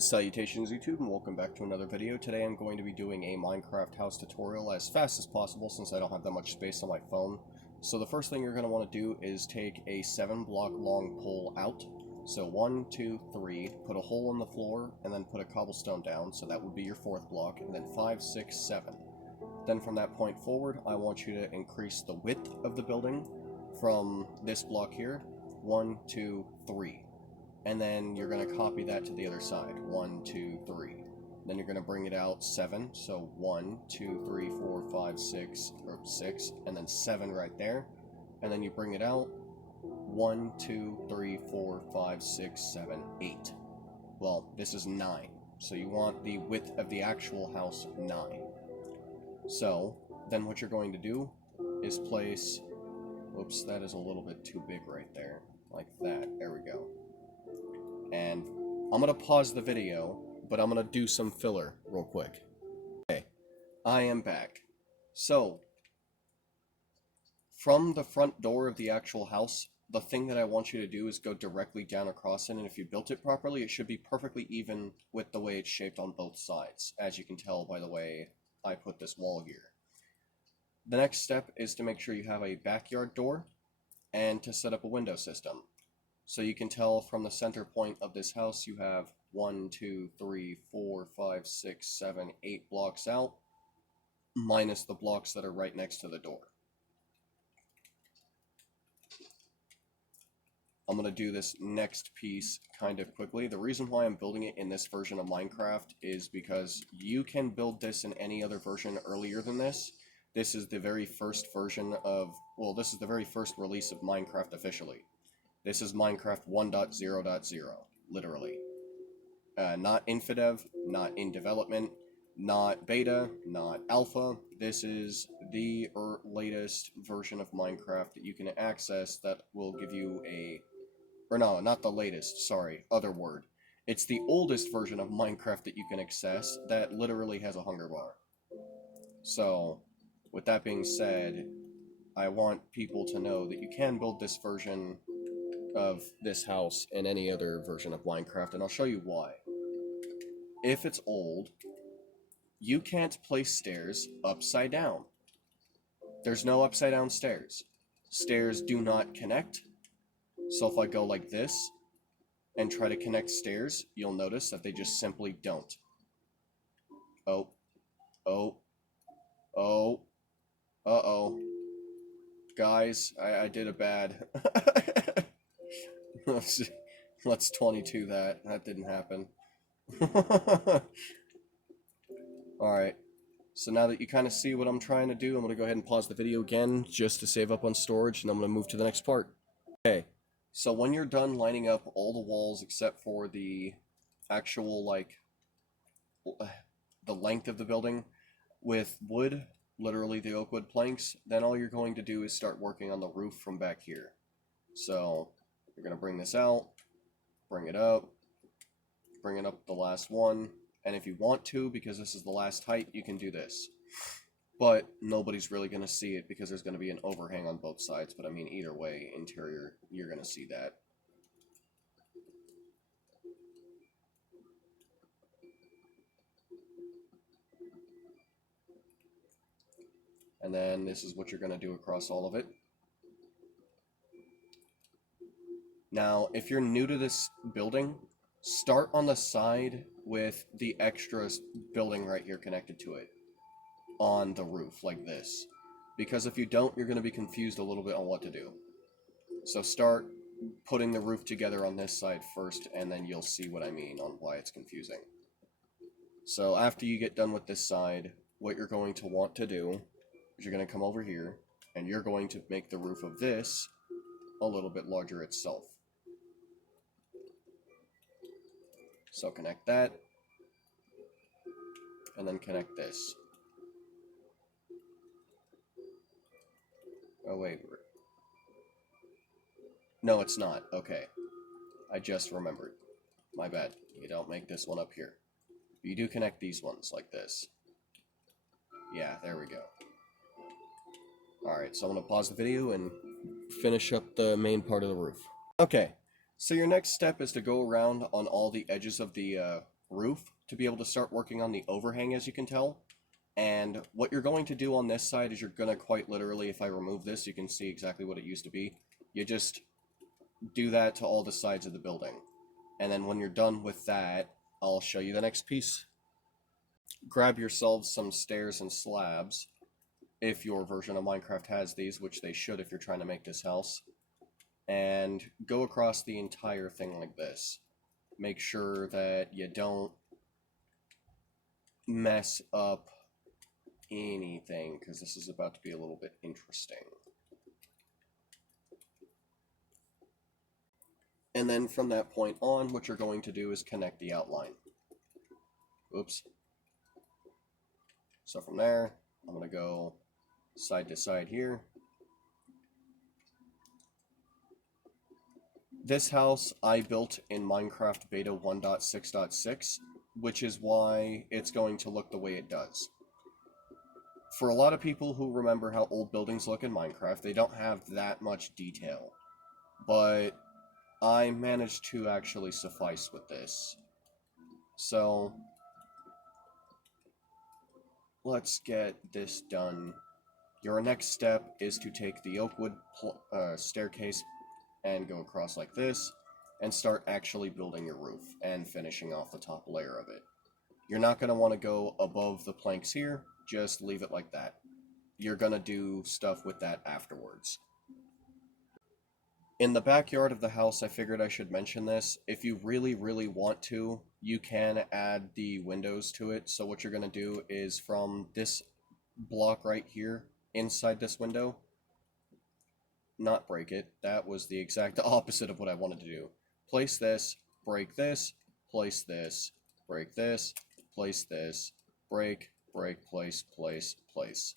Salutations YouTube and welcome back to another video. Today I'm going to be doing a Minecraft house tutorial as fast as possible since I don't have that much space on my phone. So the first thing you're going to want to do is take a 7-block long pole out. So 1, 2, 3, put a hole in the floor and then put a cobblestone down, so that would be your 4th block, and then 5, 6, 7. Then from that point forward, I want you to increase the width of the building from this block here, 1, 2, 3. And then you're going to copy that to the other side, 1, 2, 3. Then you're going to bring it out 7, so 1, 2, 3, 4, 5, 6, or 6, and then 7 right there. And then you bring it out 1, 2, 3, 4, 5, 6, 7, 8. Well, this is 9, so you want the width of the actual house 9. So then what you're going to do is place, whoops, that is a little bit too big right there, like that, there we go. And I'm going to pause the video, but I'm going to do some filler real quick. Okay, I am back. So, from the front door of the actual house, the thing that I want you to do is go directly down across it, and if you built it properly, it should be perfectly even with the way it's shaped on both sides, as you can tell by the way I put this wall here. The next step is to make sure you have a backyard door, and to set up a window system. So you can tell from the center point of this house you have 1, 2, 3, 4, 5, 6, 7, 8 blocks out, minus the blocks that are right next to the door. I'm going to do this next piece kind of quickly. The reason why I'm building it in this version of Minecraft is because you can build this in any other version earlier than this. This is the very first version of, well, this is the very first release of Minecraft officially. This is Minecraft 1.0.0, literally. Not Infidev, not in development, not beta, not alpha. This is the latest version of Minecraft that you can access that will give you a... Or no, not the latest, sorry, other word. It's the oldest version of Minecraft that you can access that literally has a hunger bar. So, with that being said, I want people to know that you can build this version of this house in any other version of Minecraft, and I'll show you why. If it's old, you can't place stairs upside down. There's no upside down stairs. Stairs do not connect. So if I go like this and try to connect stairs, you'll notice that they just simply don't. Oh. Oh. Oh. Uh-oh. Guys, I did a bad... Let's 22 that. That didn't happen. Alright. So now that you kind of see what I'm trying to do, I'm going to go ahead and pause the video again just to save up on storage, and I'm going to move to the next part. Okay. So when you're done lining up all the walls except for the actual, like, the length of the building with wood, literally the oak wood planks, then all you're going to do is start working on the roof from back here. So... you're going to bring this out, bring it up the last one, and if you want to, because this is the last height, you can do this. But nobody's really going to see it because there's going to be an overhang on both sides, but I mean, either way, interior, you're going to see that. And then this is what you're going to do across all of it. Now, if you're new to this building, start on the side with the extra building right here connected to it on the roof, like this. Because if you don't, you're going to be confused a little bit on what to do. So start putting the roof together on this side first, and then you'll see what I mean on why it's confusing. So after you get done with this side, what you're going to want to do is you're going to come over here, and you're going to make the roof of this a little bit larger itself. So connect that, and then connect this. Oh wait, no it's not, okay. I just remembered. My bad, you don't make this one up here. You do connect these ones like this. Yeah, there we go. Alright, so I'm going to pause the video and finish up the main part of the roof. Okay, so your next step is to go around on all the edges of the roof to be able to start working on the overhang, as you can tell. And what you're going to do on this side is you're going to quite literally, if I remove this, you can see exactly what it used to be. You just do that to all the sides of the building. And then when you're done with that, I'll show you the next piece. Grab yourselves some stairs and slabs, if your version of Minecraft has these, which they should if you're trying to make this house. And go across the entire thing like this. Make sure that you don't mess up anything, because this is about to be a little bit interesting. And then from that point on, what you're going to do is connect the outline. Oops. So from there, I'm going to go side to side here. This house I built in Minecraft Beta 1.6.6, which is why it's going to look the way it does. For a lot of people who remember how old buildings look in Minecraft, they don't have that much detail. But I managed to actually suffice with this. So let's get this done. Your next step is to take the oak wood staircase and go across like this and start actually building your roof and finishing off the top layer of it. You're not going to want to go above the planks here, just leave it like that. You're going to do stuff with that afterwards. In the backyard of the house, I figured I should mention this. If you really, really want to, you can add the windows to it. So what you're going to do is from this block right here, inside this window, not break it. That was the exact opposite of what I wanted to do. Place this, break this, place this, break this, place this, break, break, place, place, place.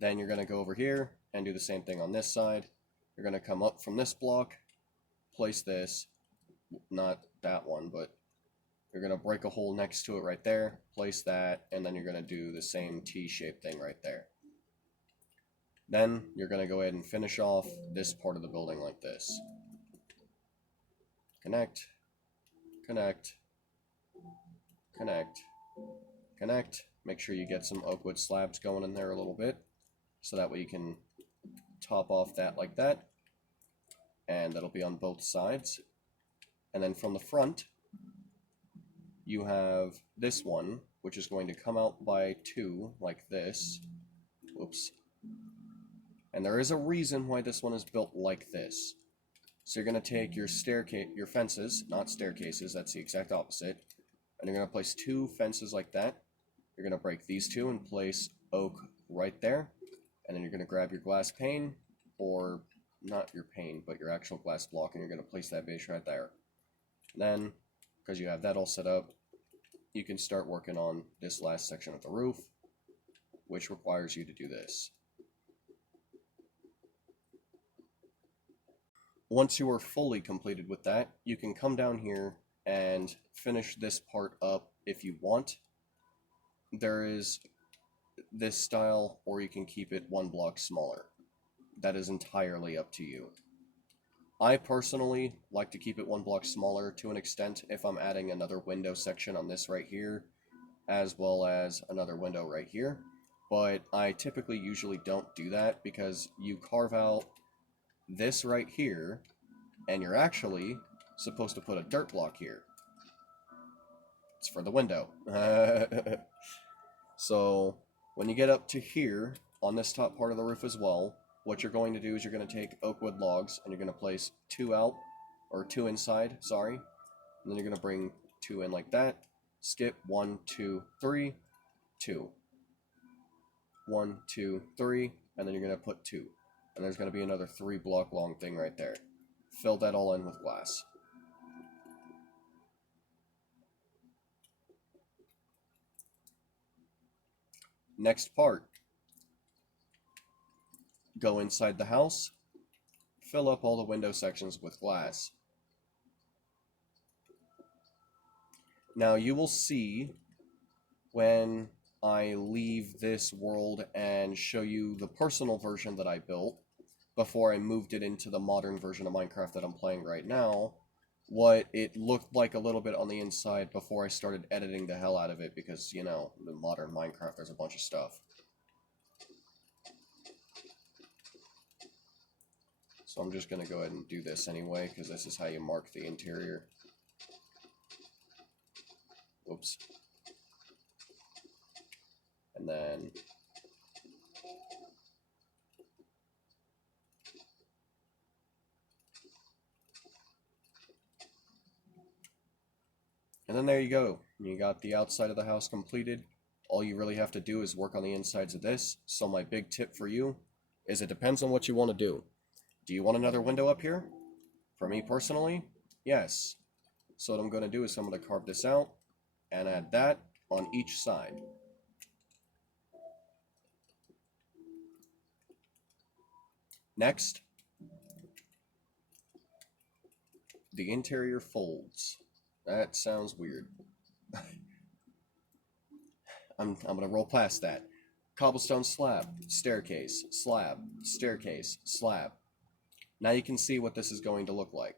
Then you're going to go over here and do the same thing on this side. You're going to come up from this block, place this, not that one, but you're going to break a hole next to it right there, place that, and then you're going to do the same T-shaped thing right there. Then you're going to go ahead and finish off this part of the building like this. Connect, connect, connect, connect. Make sure you get some oak wood slabs going in there a little bit, so that way you can top off that like that, and that'll be on both sides. And then from the front, you have this one, which is going to come out by 2 like this. Oops. And there is a reason why this one is built like this. So you're going to take your your fences, not staircases, that's the exact opposite, and you're going to place 2 fences like that. You're going to break these 2 and place oak right there. And then you're going to grab your glass pane, or not your pane, but your actual glass block, and you're going to place that base right there. And then, because you have that all set up, you can start working on this last section of the roof, which requires you to do this. Once you are fully completed with that, you can come down here and finish this part up if you want. There is this style, or you can keep it 1 block smaller. That is entirely up to you. I personally like to keep it 1 block smaller to an extent if I'm adding another window section on this right here, as well as another window right here. But I typically usually don't do that, because you carve out this right here, and you're actually supposed to put a dirt block here. It's for the window. So when you get up to here, on this top part of the roof as well, what you're going to do is you're going to take oak wood logs, and you're going to place 2 out, or 2 inside, sorry. And then you're going to bring 2 in like that. Skip 1, 2, 3, 2. 1, 2, 3, and then you're going to put 2. And there's going to be another 3 block long thing right there. Fill that all in with glass. Next part. Go inside the house. Fill up all the window sections with glass. Now you will see when I leave this world and show you the personal version that I built before I moved it into the modern version of Minecraft that I'm playing right now, what it looked like a little bit on the inside before I started editing the hell out of it because, you know, the modern Minecraft, there's a bunch of stuff. So I'm just going to go ahead and do this anyway because this is how you mark the interior. Whoops. And then there you go. You got the outside of the house completed. All you really have to do is work on the insides of this. So my big tip for you is it depends on what you want to do. Do you want another window up here? For me personally, yes. So what I'm going to do is I'm going to carve this out and add that on each side. Next, the interior folds. That sounds weird. I'm going to roll past that. Cobblestone slab, staircase, slab, staircase, slab. Now you can see what this is going to look like.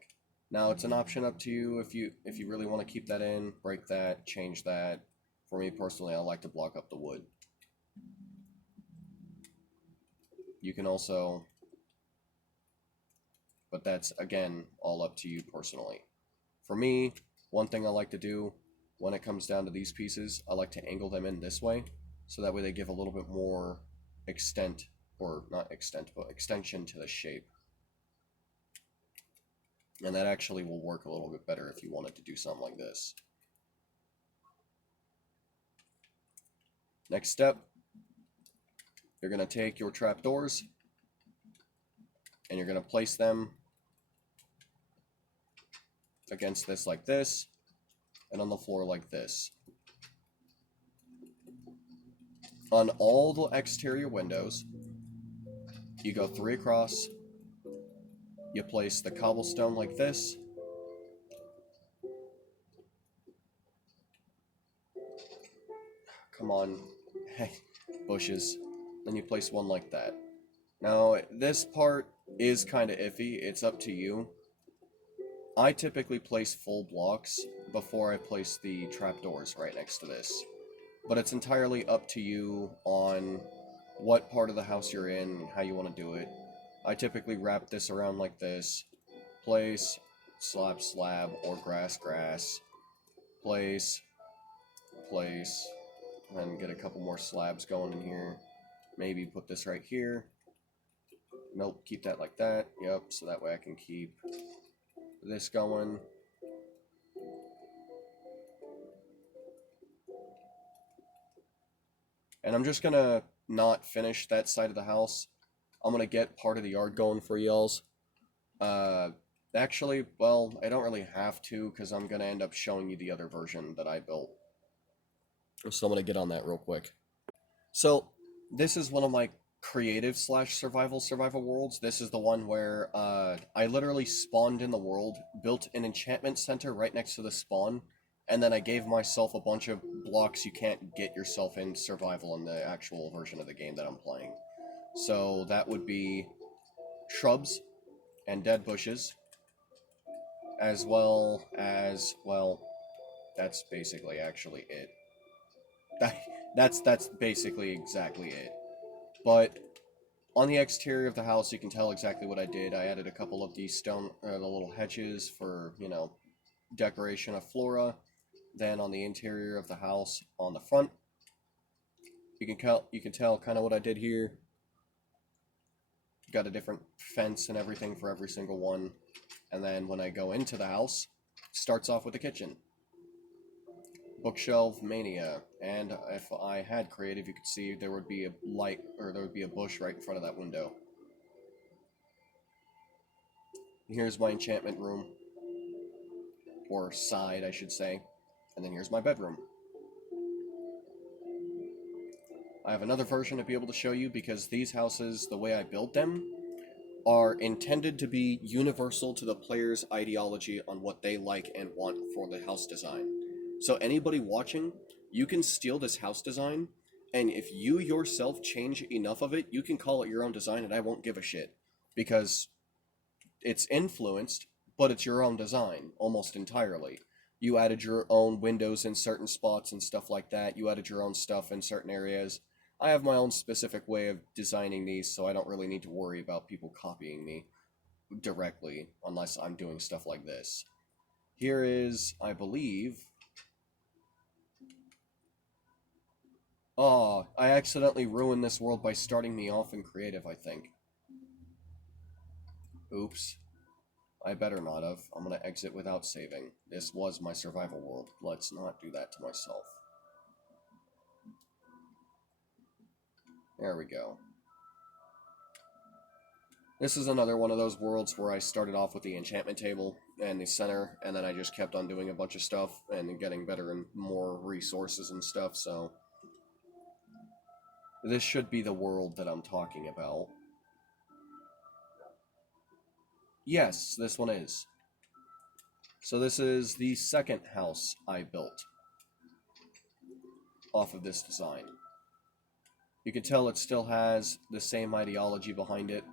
Now it's an option up to you if you really want to keep that in, break that, change that. For me personally, I like to block up the wood. You can also, but that's again all up to you personally. For me, one thing I like to do when it comes down to these pieces, I like to angle them in this way, so that way they give a little bit more extent, or not extent, but extension to the shape. And that actually will work a little bit better if you wanted to do something like this. Next step, you're going to take your trapdoors and you're going to place them against this like this, and on the floor like this. On all the exterior windows, you go 3 across, you place the cobblestone like this, come on, hey, bushes, then you place one like that. Now, this part is kind of iffy, it's up to you. I typically place full blocks before I place the trapdoors right next to this. But it's entirely up to you on what part of the house you're in and how you want to do it. I typically wrap this around like this. Place, slab, slab, or grass, grass. Place, place, and then get a couple more slabs going in here. Maybe put this right here. Nope, keep that like that. Yep, so that way I can keep this going. And I'm just gonna not finish that side of the house. I'm gonna get part of the yard going for y'alls. Actually, well, I don't really have to because I'm gonna end up showing you the other version that I built. So I'm gonna get on that real quick. So this is one of my creative slash survival worlds. This is the one where I literally spawned in the world, built an enchantment center right next to the spawn, and then I gave myself a bunch of blocks you can't get yourself in survival in the actual version of the game that I'm playing. So that would be shrubs and dead bushes, as well as, well, that's basically actually it. That's basically exactly it. But on the exterior of the house, you can tell exactly what I did. I added a couple of these stone, the little hedges for, you know, decoration of flora. Then on the interior of the house, on the front, you can tell kind of what I did here. Got a different fence and everything for every single one. And then when I go into the house, it starts off with the kitchen. Bookshelf mania, and if I had creative, you could see there would be a light, or there would be a bush right in front of that window. Here's my enchantment room, or side, I should say, and then here's my bedroom. I have another version to be able to show you because these houses, the way I build them, are intended to be universal to the player's ideology on what they like and want for the house design. So anybody watching, you can steal this house design, and if you yourself change enough of it, you can call it your own design and I won't give a shit. Because it's influenced but it's your own design almost entirely. You added your own windows in certain spots and stuff like that. You added your own stuff in certain areas. I have my own specific way of designing these, so I don't really need to worry about people copying me directly unless I'm doing stuff like this. Here is, I believe... Oh, I accidentally ruined this world by starting me off in creative, I think. Oops. I better not have. I'm gonna exit without saving. This was my survival world. Let's not do that to myself. There we go. This is another one of those worlds where I started off with the enchantment table and the center, and then I just kept on doing a bunch of stuff and getting better and more resources and stuff, so... This should be the world that I'm talking about. Yes, this one is. So this is the second house I built off of this design. You can tell it still has the same ideology behind it.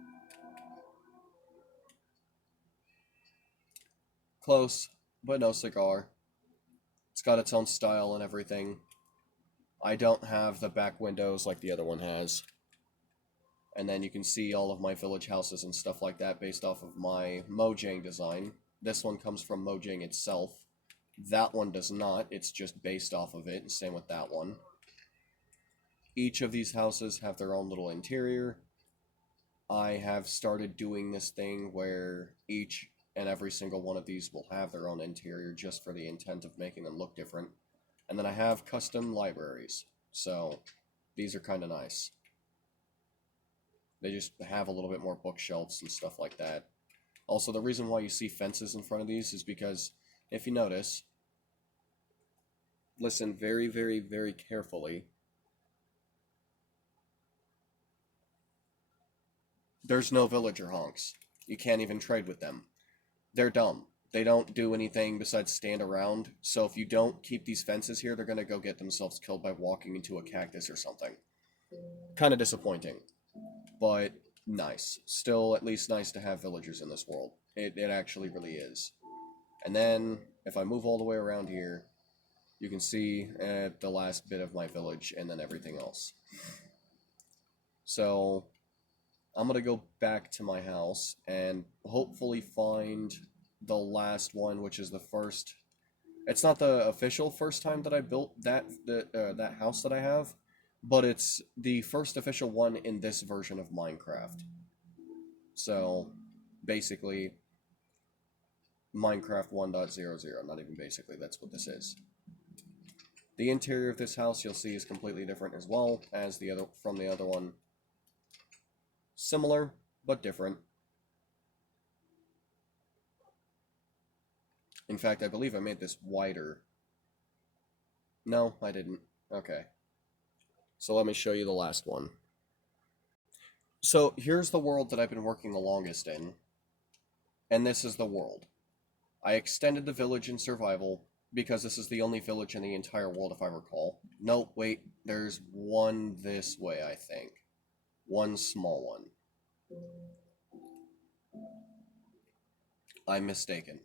Close, but no cigar. It's got its own style and everything. I don't have the back windows like the other one has. And then you can see all of my village houses and stuff like that based off of my Mojang design. This one comes from Mojang itself. That one does not. It's just based off of it, and same with that one. Each of these houses have their own little interior. I have started doing this thing where each and every single one of these will have their own interior just for the intent of making them look different. And then I have custom libraries. So these are kind of nice. They just have a little bit more bookshelves and stuff like that. Also, the reason why you see fences in front of these is because, if you notice, listen very, very, very carefully. There's no villager honks. You can't even trade with them. They're dumb. They don't do anything besides stand around, so if you don't keep these fences here, they're gonna go get themselves killed by walking into a cactus or something. Kind of disappointing. But nice. Still, at least nice to have villagers in this world. It actually really is. And then, if I move all the way around here, you can see the last bit of my village and then everything else. So, I'm going to go back to my house and hopefully find the last one, which is the first... It's not the official first time that I built that house that I have, but it's the first official one in this version of Minecraft. So, basically, Minecraft 1.00, not even basically, that's what this is. The interior of this house, you'll see, is completely different as well as from the other one. Similar, but different. In fact, I believe I made this wider. No, I didn't. Okay. So let me show you the last one. So here's the world that I've been working the longest in. And this is the world. I extended the village in survival because this is the only village in the entire world, if I recall. No, wait, there's one this way, I think. One small one. I'm mistaken.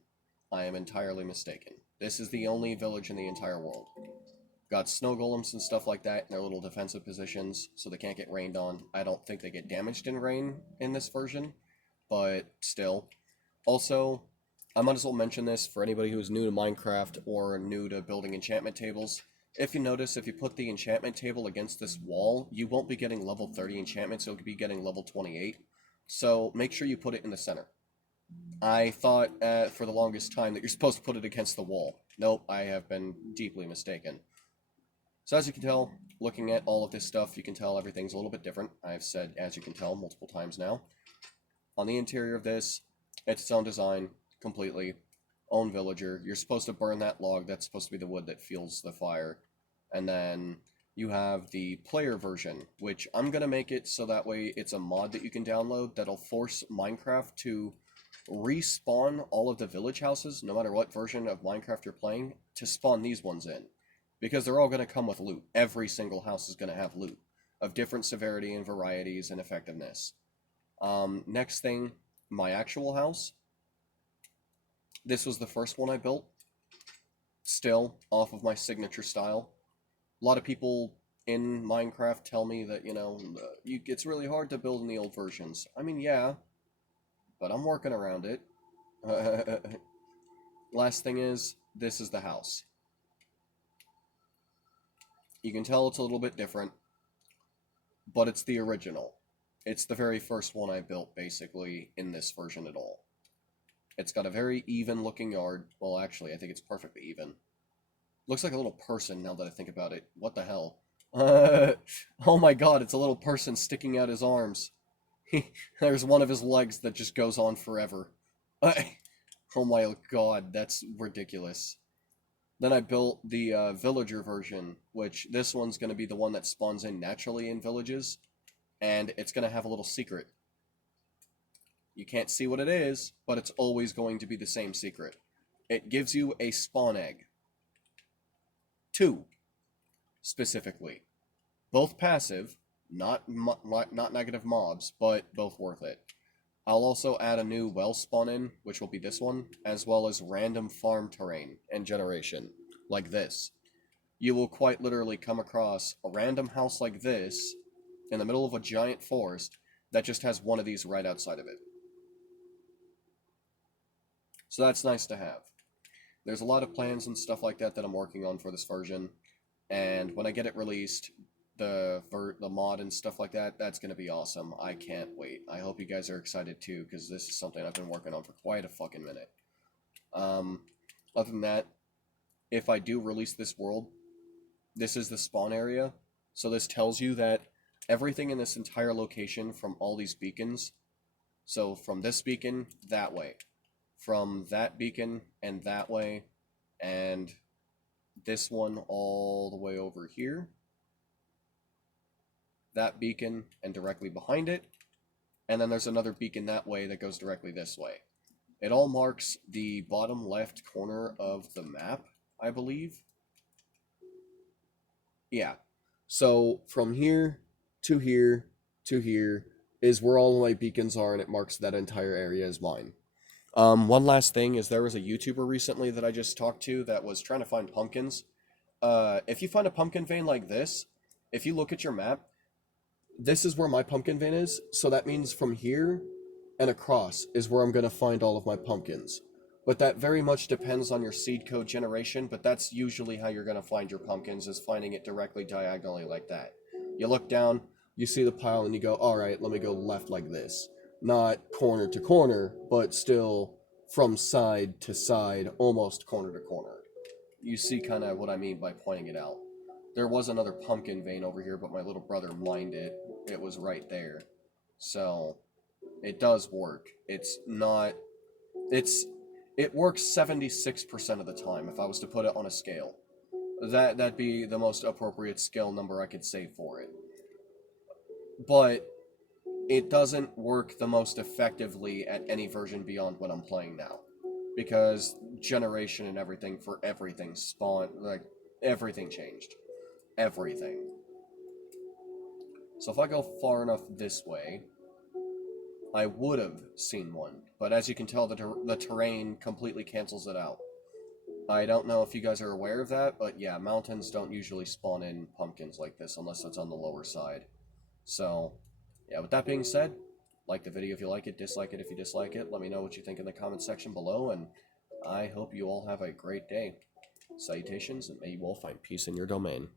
I am entirely mistaken. This is the only village in the entire world. Got snow golems and stuff like that in their little defensive positions, so they can't get rained on. I don't think they get damaged in rain in this version, but still. Also, I might as well mention this for anybody who's new to Minecraft or new to building enchantment tables. If you notice, if you put the enchantment table against this wall, you won't be getting level 30 enchantments, you'll be getting level 28. So make sure you put it in the center. I thought for the longest time that you're supposed to put it against the wall. Nope, I have been deeply mistaken. So as you can tell, looking at all of this stuff, you can tell everything's a little bit different. I've said, as you can tell, multiple times now. On the interior of this, it's its own design, completely. Own villager. You're supposed to burn that log. That's supposed to be the wood that fuels the fire. And then you have the player version, which I'm going to make it so that way it's a mod that you can download that'll force Minecraft to respawn all of the village houses, no matter what version of Minecraft you're playing, to spawn these ones in. Because they're all going to come with loot. Every single house is going to have loot of different severity and varieties and effectiveness. Next thing, my actual house. This was the first one I built, still off of my signature style. A lot of people in Minecraft tell me that, it's really hard to build in the old versions. I mean, yeah, but I'm working around it. Last thing is, this is the house. You can tell it's a little bit different, but it's the original. It's the very first one I built, basically, in this version at all. It's got a very even looking yard. Well, actually, I think it's perfectly even. Looks like a little person now that I think about it. What the hell? Oh my god, it's a little person sticking out his arms. There's one of his legs that just goes on forever. Oh my god, that's ridiculous. Then I built the villager version, which this one's going to be the one that spawns in naturally in villages, and it's going to have a little secret. You can't see what it is, but it's always going to be the same secret. It gives you a spawn egg. 2, specifically. Both passive, not negative mobs, but both worth it. I'll also add a new well spawn in, which will be this one, as well as random farm terrain and generation, like this. You will quite literally come across a random house like this in the middle of a giant forest that just has one of these right outside of it. So that's nice to have. There's a lot of plans and stuff like that that I'm working on for this version, and when I get it released, the mod and stuff like that, that's going to be awesome. I can't wait. I hope you guys are excited too, because this is something I've been working on for quite a fucking minute. Other than that, if I do release this world, this is the spawn area, so this tells you that everything in this entire location from all these beacons, so from this beacon, that way, from that beacon and that way, and this one all the way over here, that beacon and directly behind it, and then there's another beacon that way that goes directly this way. It all marks the bottom left corner of the map, I believe. Yeah. So from here to here to here is where all my beacons are, and it marks that entire area as mine. One last thing is there was a YouTuber recently that I just talked to that was trying to find pumpkins. If you find a pumpkin vein like this, if you look at your map, this is where my pumpkin vein is, so that means from here and across is where I'm going to find all of my pumpkins. But that very much depends on your seed code generation, but that's usually how you're going to find your pumpkins, is finding it directly diagonally like that. You look down, you see the pile, and you go, alright, let me go left like this. Not corner to corner, but still from side to side, almost corner to corner. You see kind of what I mean by pointing it out. There was another pumpkin vein over here, but my little brother mined it. It was right there. So, it does work. It works 76% of the time if I was to put it on a scale. That'd be the most appropriate scale number I could say for it. But it doesn't work the most effectively at any version beyond what I'm playing now. Because generation and everything for everything spawned, like, everything changed. Everything. So if I go far enough this way, I would have seen one, but as you can tell, the terrain completely cancels it out. I don't know if you guys are aware of that, but yeah, mountains don't usually spawn in pumpkins like this unless it's on the lower side. So, yeah, with that being said, like the video if you like it, dislike it if you dislike it, let me know what you think in the comment section below, and I hope you all have a great day. Salutations, and may you all find peace in your domain.